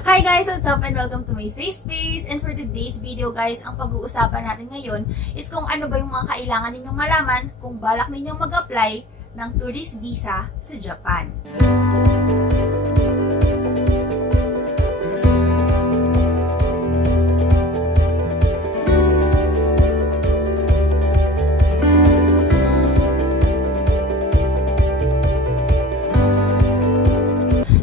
Hi guys! What's up and welcome to my safe space. And for today's video guys, ang pag-uusapan natin ngayon is kung ano ba yung mga kailangan ninyong malaman kung balak ninyong mag-apply ng tourist visa sa Japan.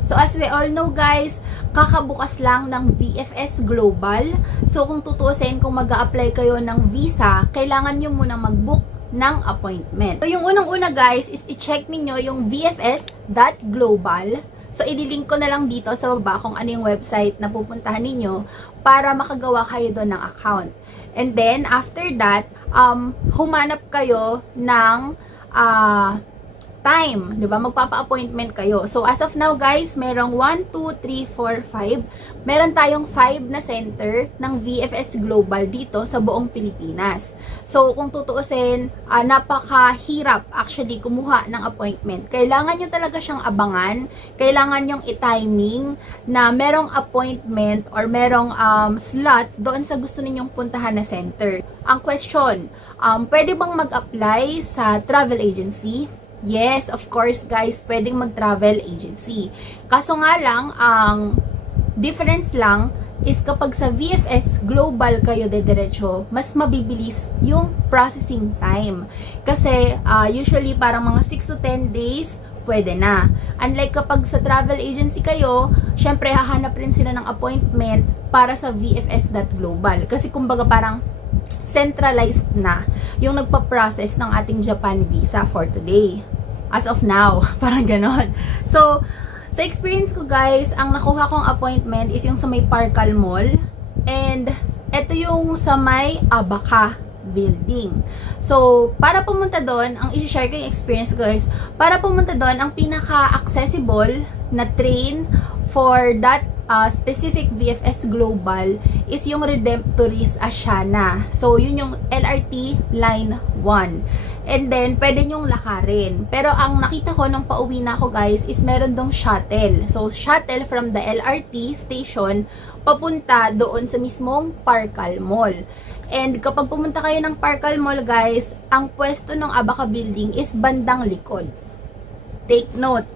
So as we all know guys, kakabukas lang ng VFS Global. So, kung tutuusin, kung mag-a-apply kayo ng visa, kailangan nyo muna mag-book ng appointment. So, yung unang-una guys, is i-check niyo yung vfs.global. So, i-link ko na lang dito sa baba kung ano yung website na pupuntahan ninyo para makagawa kayo doon ng account. And then, after that, humanap kayo ng time, 'di ba? Magpapa-appointment kayo. So as of now guys, merong 1 2 3 4 5. Meron tayong 5 na center ng VFS Global dito sa buong Pilipinas. So kung tutuusin, napakahirap actually kumuha ng appointment. Kailangan niyo talaga siyang abangan, kailangan niyo i-timing na merong appointment or merong slot doon sa gusto ninyong puntahan na center. Ang question, pwede bang mag-apply sa travel agency? Yes, of course guys, pwedeng mag-travel agency. Kaso nga lang, ang difference lang is kapag sa VFS Global kayo dediretso, mas mabibilis yung processing time. Kasi usually parang mga 6 to 10 days, pwede na. Unlike kapag sa travel agency kayo, syempre hahanap rin sila ng appointment para sa VFS.Global. Kasi kumbaga parang centralized na yung nagpa-process ng ating Japan visa for today. As of now, parang ganon. So, sa experience ko guys, ang nakuha kong appointment is yung sa may Parkal Mall. And, ito yung sa may Abaka building. So, para pumunta doon, ang i-share ko yung experience guys, para pumunta doon, ang pinaka-accessible na train for that specific VFS Global is yung Redemptoris Asiana. So, yun yung LRT Line 1. And then, pwede nyong lakarin. Pero, ang nakita ko nung pauwi na ako guys, is meron dong shuttle. So, shuttle from the LRT station, papunta doon sa mismong Parkal Mall. And, kapag pumunta kayo ng Parkal Mall guys, ang pwesto ng Abaka Building is bandang likod. Take note.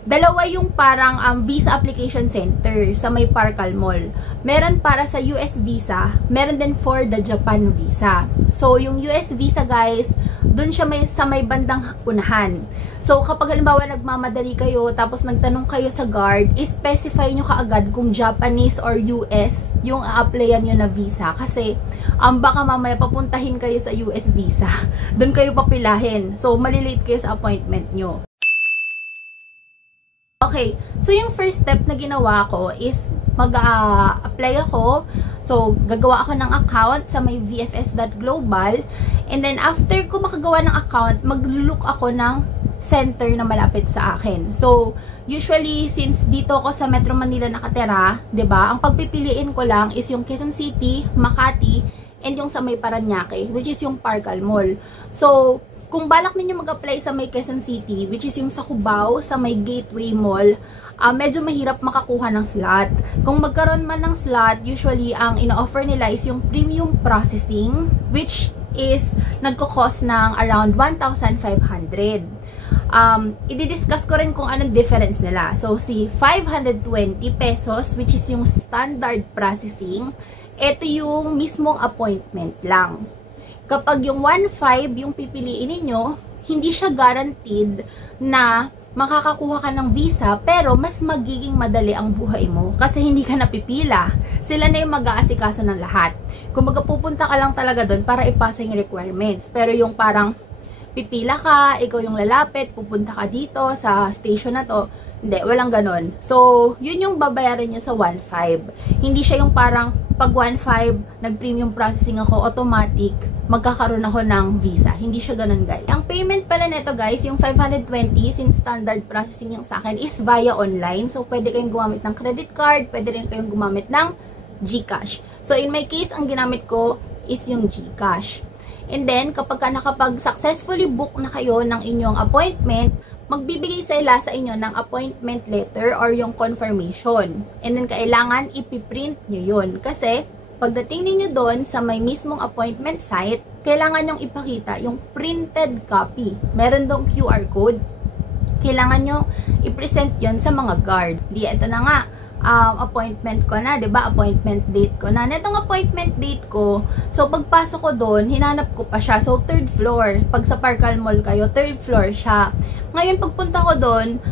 Dalawa yung parang visa application center sa may Parkal Mall. Meron para sa US visa, meron din for the Japan visa. So, yung US visa guys, dun siya sa may bandang unahan. So, kapag halimbawa nagmamadali kayo, tapos nagtanong kayo sa guard, specify nyo kaagad kung Japanese or US yung a-applyan nyo na visa. Kasi, baka mamaya papuntahin kayo sa US visa. Dun kayo papilahin. So, malilate kayo sa appointment nyo. Okay, so yung first step na ginawa ko is mag-apply ako. So, gagawa ako ng account sa may VFS.Global. And then, after ko makagawa ng account, mag-look ako ng center na malapit sa akin. So, usually, since dito ako sa Metro Manila nakatira, 'di ba? Ang pagpipiliin ko lang is yung Quezon City, Makati, and yung sa may Paranaque, which is yung Parkal Mall. So, kung balak ninyo mag-apply sa may Quezon City, which is yung sa Cubao, sa may Gateway Mall, medyo mahirap makakuha ng slot. Kung magkaroon man ng slot, usually ang ino-offer nila is yung premium processing, which is nagko-cost ng around 1,500. I-discuss ko rin kung anong difference nila. So, si 520 pesos, which is yung standard processing, ito yung mismong appointment lang. Kapag yung 1.5 yung pipiliin ninyo, hindi siya guaranteed na makakakuha ka ng visa, pero mas magiging madali ang buhay mo kasi hindi ka napipila. Sila na yung mag-aasikaso ng lahat. Kung magpupunta ka lang talaga doon para ipasa yung requirements. Pero yung parang pipila ka, ikaw yung lalapit, pupunta ka dito sa station na to, hindi, walang ganon. So, yun yung babayaran nyo sa 1.5. Hindi siya yung parang pag 1.5, nag-premium processing ako, automatic, magkakaroon ako ng visa. Hindi siya ganon guys. Ang payment pala neto guys, yung 520, since standard processing yung sa akin, is via online. So, pwede kayong gumamit ng credit card, pwede rin kayong gumamit ng GCash. So, in my case, ang ginamit ko is yung GCash. And then, kapag nakapag-successfully book na kayo ng inyong appointment, magbibigay sila sa inyo ng appointment letter or yung confirmation. And then, kailangan ipiprint nyo yun. Kasi, pagdating ninyo doon sa may mismong appointment site, kailangan nyong ipakita yung printed copy. Meron doong QR code. Kailangan nyo i-present yon sa mga guard. Di, ito na nga. Appointment ko na, 'di ba? Appointment date ko na. Netong appointment date ko, so pagpasok ko doon, hinanap ko pa siya. So third floor, pag sa Parkal Mall kayo, third floor siya. Ngayon pagpunta ko doon,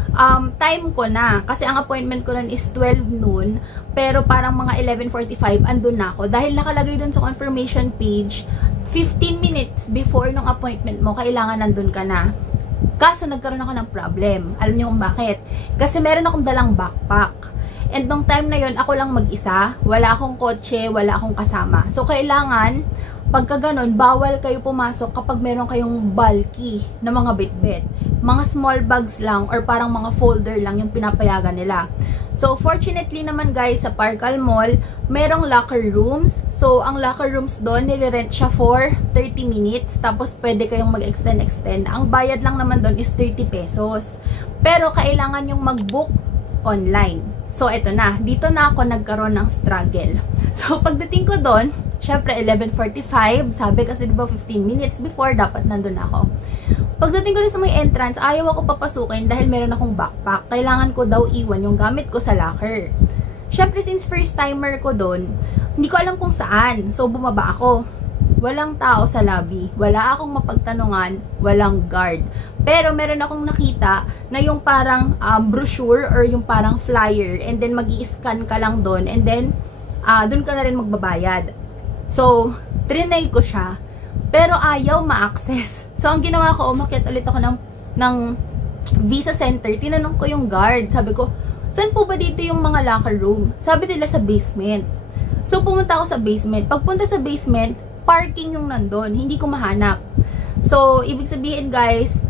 time ko na kasi ang appointment ko noon is 12 noon, pero parang mga 11:45 andun na ako dahil nakalagay doon sa confirmation page 15 minutes before nung appointment mo, kailangan nandun ka na. Kaso nagkaroon ako ng problem. Alam niyo kung bakit? Kasi meron akong dalang backpack. And nung time na yon ako lang mag-isa, wala akong kotse, wala akong kasama. So, kailangan, pagka ganun, bawal kayo pumasok kapag meron kayong bulky na mga bitbit. Mga small bags lang or parang mga folder lang yung pinapayagan nila. So, fortunately naman guys, sa Parkal Mall, merong locker rooms. So, ang locker rooms doon, nire-rent siya for 30 minutes. Tapos, pwede kayong mag-extend. Ang bayad lang naman doon is 30 pesos. Pero, kailangan yung mag-book online. So, eto na. Dito na ako nagkaroon ng struggle. So, pagdating ko doon, syempre, 11:45. Sabi kasi diba 15 minutes before, dapat nandun ako. Pagdating ko rin sa may entrance, ayaw ako papasukin dahil meron akong backpack. Kailangan ko daw iwan yung gamit ko sa locker. Syempre, since first timer ko doon, hindi ko alam kung saan. So, bumaba ako. Walang tao sa lobby. Wala akong mapagtanungan. Walang guard. Pero meron akong nakita na yung parang brochure or yung parang flyer. And then mag-i-scan ka lang doon. And then, doon ka na rin magbabayad. So, trinay ko siya. Pero ayaw ma-access. So, ang ginawa ko, umakyat ulit ako ng Visa Center. Tinanong ko yung guard. Sabi ko, saan po ba dito yung mga locker room? Sabi nila sa basement. So, pumunta ako sa basement. Pagpunta sa basement, parking yung nandun. Hindi ko mahanap. So, ibig sabihin guys,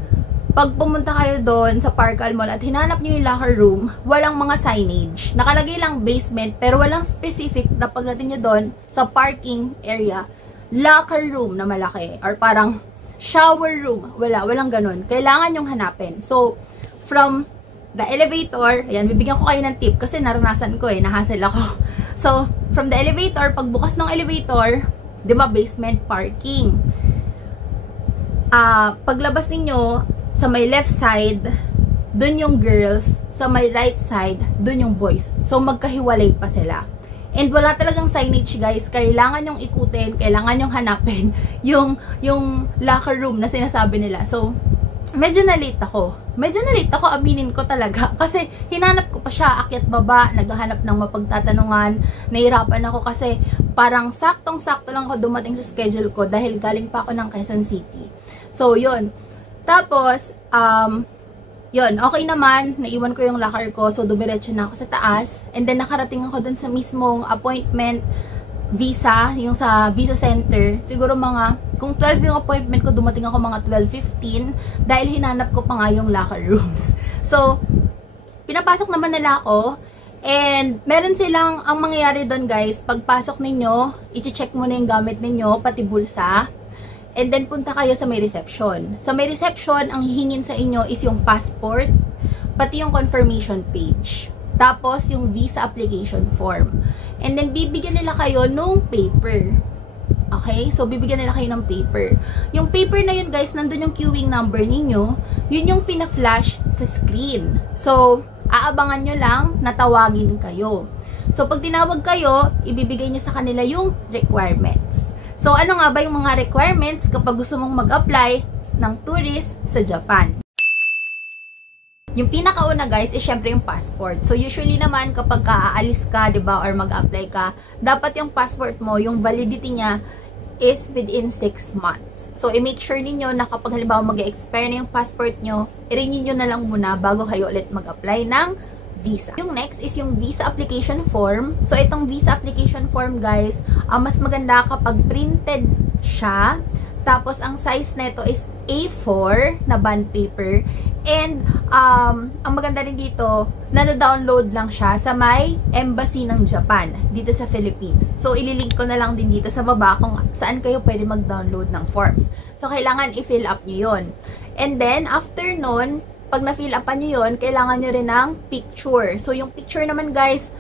pag pumunta kayo doon sa Parkal Mall at hinanap nyo yung locker room, walang mga signage. Nakalagay lang basement, pero walang specific na pagdating nyo doon sa parking area, locker room na malaki. Or parang shower room. Walang ganun. Kailangan yung hanapin. So, from the elevator, ayan, bibigyan ko kayo ng tip kasi naranasan ko nahassle ako. So, from the elevator, pagbukas ng elevator, di ba, basement parking. Paglabas ninyo, sa may left side, dun yung girls. Sa may right side, dun yung boys. So, magkahiwalay pa sila. And wala talagang signage, guys. Kailangan yung ikutin, kailangan yung hanapin yung locker room na sinasabi nila. So, medyo na-late ako. Aminin ko talaga. Kasi, hinanap ko pa siya, akyat baba, naghahanap ng mapagtatanungan. Nahirapan ako kasi parang saktong-sakto lang ako dumating sa schedule ko dahil galing pa ako ng Quezon City. So, yun. Tapos, yun, okay naman. Naiwan ko yung locker ko. So, dumiretso na ako sa taas. And then, nakarating ako dun sa mismong appointment visa, yung sa Visa Center. Siguro kung 12 yung appointment ko, dumating ako mga 12:15 dahil hinanap ko pa nga yung locker rooms. So, pinapasok naman nila ako. And, meron silang, ang mangyayari doon guys, pagpasok ninyo, i-check mo na yung gamit ninyo, pati bulsa. And then, punta kayo sa may reception. Sa may reception, ang hihingin sa inyo is yung passport, pati yung confirmation page. Tapos, yung visa application form. And then, bibigyan nila kayo nung paper. Okay? So, bibigyan nila kayo ng paper. Yung paper na yun, guys, nandun yung queuing number ninyo. Yun yung fina-flash sa screen. So, aabangan nyo lang na tawagin kayo. So, pag tinawag kayo, ibibigay nyo sa kanila yung requirements. So, ano nga ba yung mga requirements kapag gusto mong mag-apply ng tourist sa Japan? Yung pinakauna guys is syempre yung passport. So, usually naman kapag aalis ka, diba, or mag-apply ka, dapat yung passport mo, yung validity niya is within 6 months. So, i-make sure ninyo na kapag halimbawa mag-expire na yung passport nyo, i-renew nyo na lang muna bago kayo ulit mag-apply ng visa. Yung next is yung visa application form. So, itong visa application form, guys, mas maganda kapag printed siya. Tapos, ang size nito is A4 na bond paper. And, ang maganda rin dito, nada-download lang siya sa may embassy ng Japan, dito sa Philippines. So, ililink ko na lang din dito sa baba kung saan kayo pwede mag-download ng forms. So, kailangan i-fill up nyo yun. And then, after nun, pag na-fill upan nyo yun, kailangan nyo rin ng picture. So, yung picture naman guys,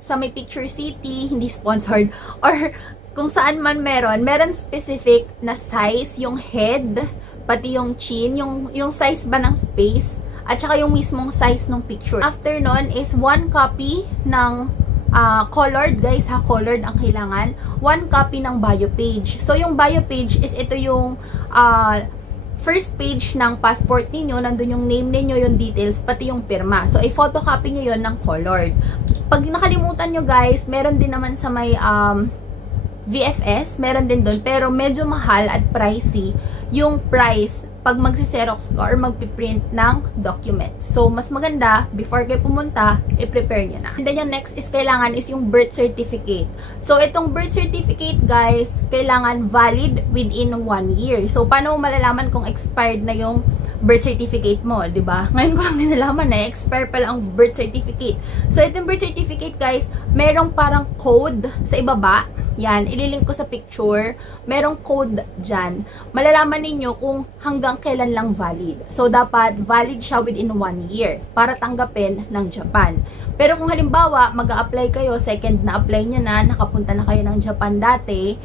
sa may Picture City, hindi sponsored, or kung saan man meron specific na size, yung head, pati yung chin, yung size ba ng space, at saka yung mismong size ng picture. After nun is 1 copy ng colored, guys ha, colored ang kailangan. 1 copy ng bio page. So, yung bio page is ito yung first page ng passport ninyo, nandun yung name ninyo, yung details, pati yung pirma. So, i-photocopy nyo yun ng colored. Pag nakalimutan nyo guys, meron din naman sa may VFS, meron din dun, pero medyo mahal at pricey yung price pag magsiserox ka or magpiprint ng documents. So, mas maganda, before kayo pumunta, i-prepare nyo na. And then yung next is kailangan is yung birth certificate. So, itong birth certificate, guys, kailangan valid within 1 year. So, paano mo malalaman kung expired na yung birth certificate mo, di ba? Ngayon ko lang din nalaman na expire pala ang birth certificate. So, itong birth certificate, guys, merong parang code sa ibaba. Yan, ililink ko sa picture. Merong code dyan. Malalaman ninyo kung hanggang kailan lang valid. So, dapat valid siya within 1 year para tanggapin ng Japan. Pero kung halimbawa, mag-a-apply kayo, second na apply nyo na, nakapunta na kayo ng Japan dati,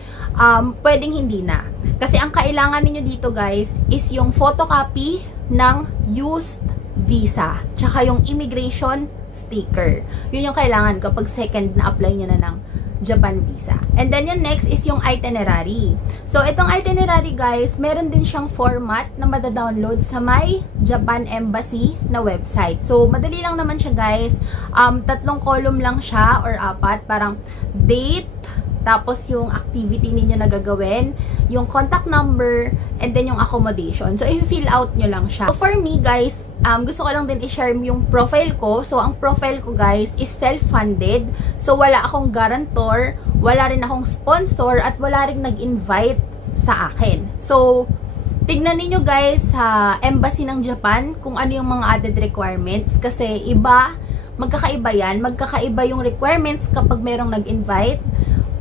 pwedeng hindi na. Kasi ang kailangan ninyo dito, guys, is yung photocopy ng used visa. Tsaka yung immigration sticker. Yun yung kailangan kapag second na apply nyo na ng Japan visa. And then yung next is yung itinerary. So, itong itinerary guys, meron din siyang format na madadownload sa may Japan Embassy na website. So, madali lang naman siya guys. 3 column lang siya or 4. Parang date, tapos yung activity ninyo na gagawin, yung contact number, and then yung accommodation. So, i-fill out nyo lang siya. So, for me guys, gusto ko lang din i-share yung profile ko. So, ang profile ko guys is self-funded. So, wala akong guarantor, wala rin akong sponsor, at wala rin nag-invite sa akin. So, tignan niyo guys sa embassy ng Japan kung ano yung mga added requirements. Kasi magkakaiba yan. Magkakaiba yung requirements kapag merong nag-invite,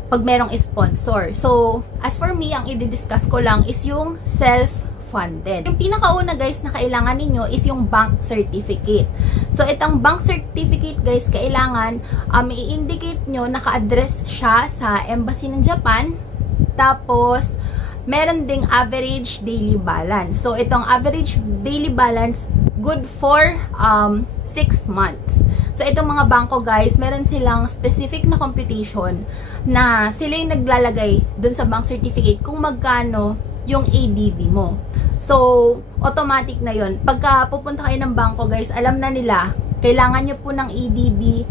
pag merong sponsor. So, as for me, ang i-discuss ko lang is yung self-funded. Yung pinakauna guys na kailangan ninyo is yung bank certificate. So, itong bank certificate guys, kailangan i-indicate nyo naka-address siya sa embassy ng Japan. Tapos, meron ding average daily balance. So, itong average daily balance, good for 6 months. So, itong mga bangko guys, meron silang specific na computation na sila yung naglalagay dun sa bank certificate kung magkano yung ADB mo. So, automatic na yun. Pagka pupunta kayo ng bangko guys, alam na nila, kailangan nyo po ng ADB,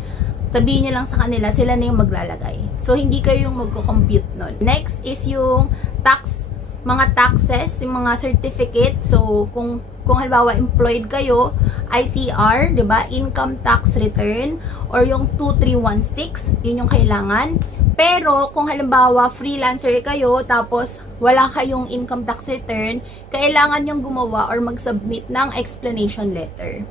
sabihin nyo lang sa kanila, sila na yung maglalagay. So, hindi kayo yung magko-compute nun. Next is yung mga taxes, yung mga certificate. So, kung halimbawa employed kayo, ITR, 'di ba? Income tax return or yung 2316, yun yung kailangan. Pero kung halimbawa freelancer kayo tapos wala kayong income tax return, kailangan yung gumawa or mag-submit ng explanation letter.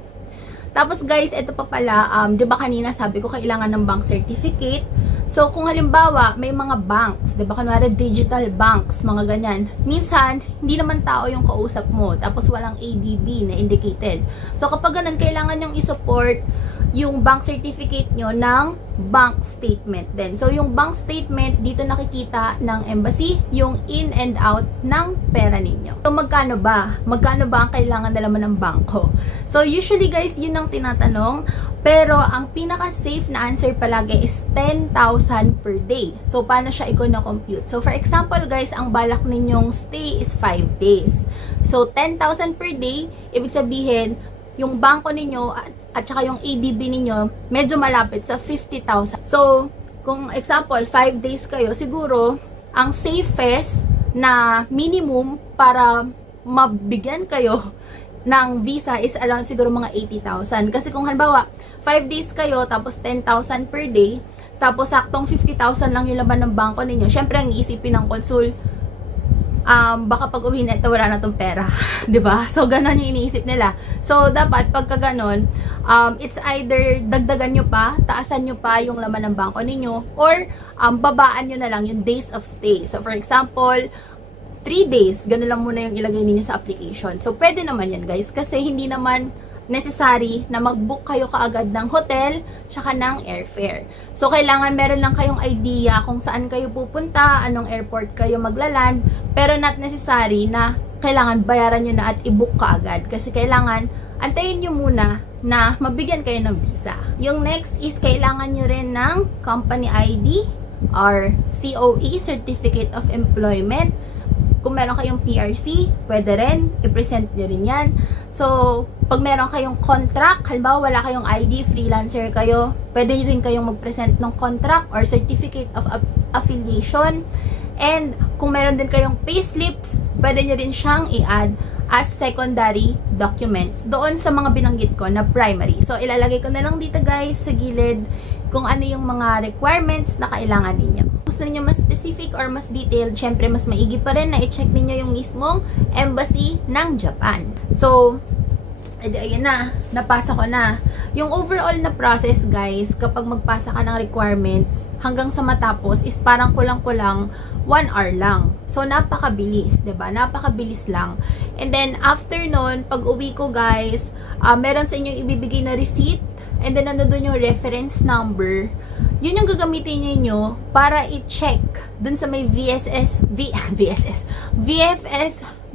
Tapos guys, ito pa pala, 'di ba kanina sabi ko kailangan ng bank certificate. So, kung halimbawa, may mga banks, diba, kunwari digital banks, mga ganyan, minsan, hindi naman tao yung kausap mo, tapos walang ADB na indicated. So, kapag ganun, kailangan yung isupport yung bank certificate nyo ng bank statement din. So, yung bank statement, dito nakikita ng embassy, yung in and out ng pera ninyo. So, magkano ba? Magkano ba ang kailangan nalaman ng bangko? So, usually guys, yun ang tinatanong. Pero, ang pinaka-safe na answer palagi is 10,000 per day. So, paano siya i-compute? So, for example guys, ang balak ninyong stay is 5 days. So, 10,000 per day, ibig sabihin, yung bangko ninyo at saka yung ADB ninyo, medyo malapit sa 50,000. So, kung example, 5 days kayo, siguro, ang safest na minimum para mabigyan kayo ng visa is around siguro mga 80,000. Kasi kung halimbawa, 5 days kayo, tapos 10,000 per day, tapos saktong 50,000 lang yung laman ng bangko ninyo, syempre ang iisipin ng konsul, baka pag uwi na ito, wala na tong pera. Diba? So, ganon yung iniisip nila. So, dapat pagka ganon, it's either dagdagan nyo pa, taasan nyo pa yung laman ng bangko ninyo, or babaan nyo na lang yung days of stay. So, for example, 3 days, ganun lang muna yung ilagay ninyo sa application. So, pwede naman yan guys, kasi hindi naman necessary na mag-book kayo kaagad ng hotel tsaka ng airfare. So, kailangan meron lang kayong idea kung saan kayo pupunta, anong airport kayo maglaland, pero not necessary na kailangan bayaran nyo na at i-book kaagad. Kasi kailangan antayin nyo muna na mabigyan kayo ng visa. Yung next is kailangan nyo rin ng company ID or COE, Certificate of Employment. Kung meron kayong PRC, pwede rin, i-present nyo rin yan. So, pag meron kayong contract, halimbawa wala kayong ID, freelancer kayo, pwede rin kayong mag-present ng contract or Certificate of Affiliation. And kung meron din kayong payslips, pwede nyo rin siyang i-add as secondary documents doon sa mga binanggit ko na primary. So, ilalagay ko na lang dito guys sa gilid kung ano yung mga requirements na kailangan ninyo. Gusto niyo mas specific or mas detailed, syempre mas maigi pa rin na i-check niyo yung mismong embassy ng Japan. So, ayun na, napasa ko na. Yung overall na process guys, kapag magpasa ka ng requirements hanggang sa matapos is parang kulang-kulang 1 hour lang. So, napakabilis, 'di ba? Napakabilis lang. And then, after nun, pag uwi ko guys, meron sa inyo ibibigay na receipt. And then, nandun yung reference number. Yun yung gagamitin niyo para i-check dun sa may VFS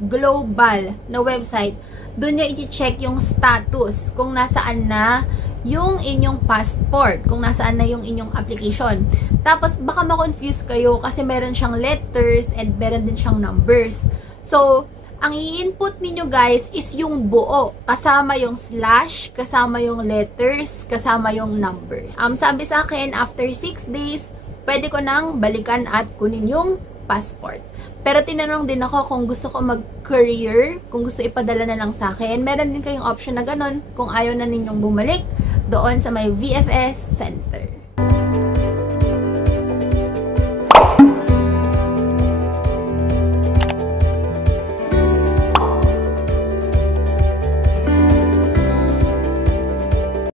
Global na website. Dun nyo i-check yung status kung nasaan na yung inyong passport, kung nasaan na yung inyong application. Tapos, baka ma-confuse kayo kasi meron siyang letters and meron din siyang numbers. So, ang i-input ninyo guys is yung buo. Kasama yung slash, kasama yung letters, kasama yung numbers. Sabi sa akin, after 6 days, pwede ko nang balikan at kunin yung passport. Pero tinanong din ako kung gusto ko mag-courier, kung gusto ipadala na lang sa akin. Meron din kayong option na ganun kung ayaw na ninyong bumalik doon sa may VFS Center.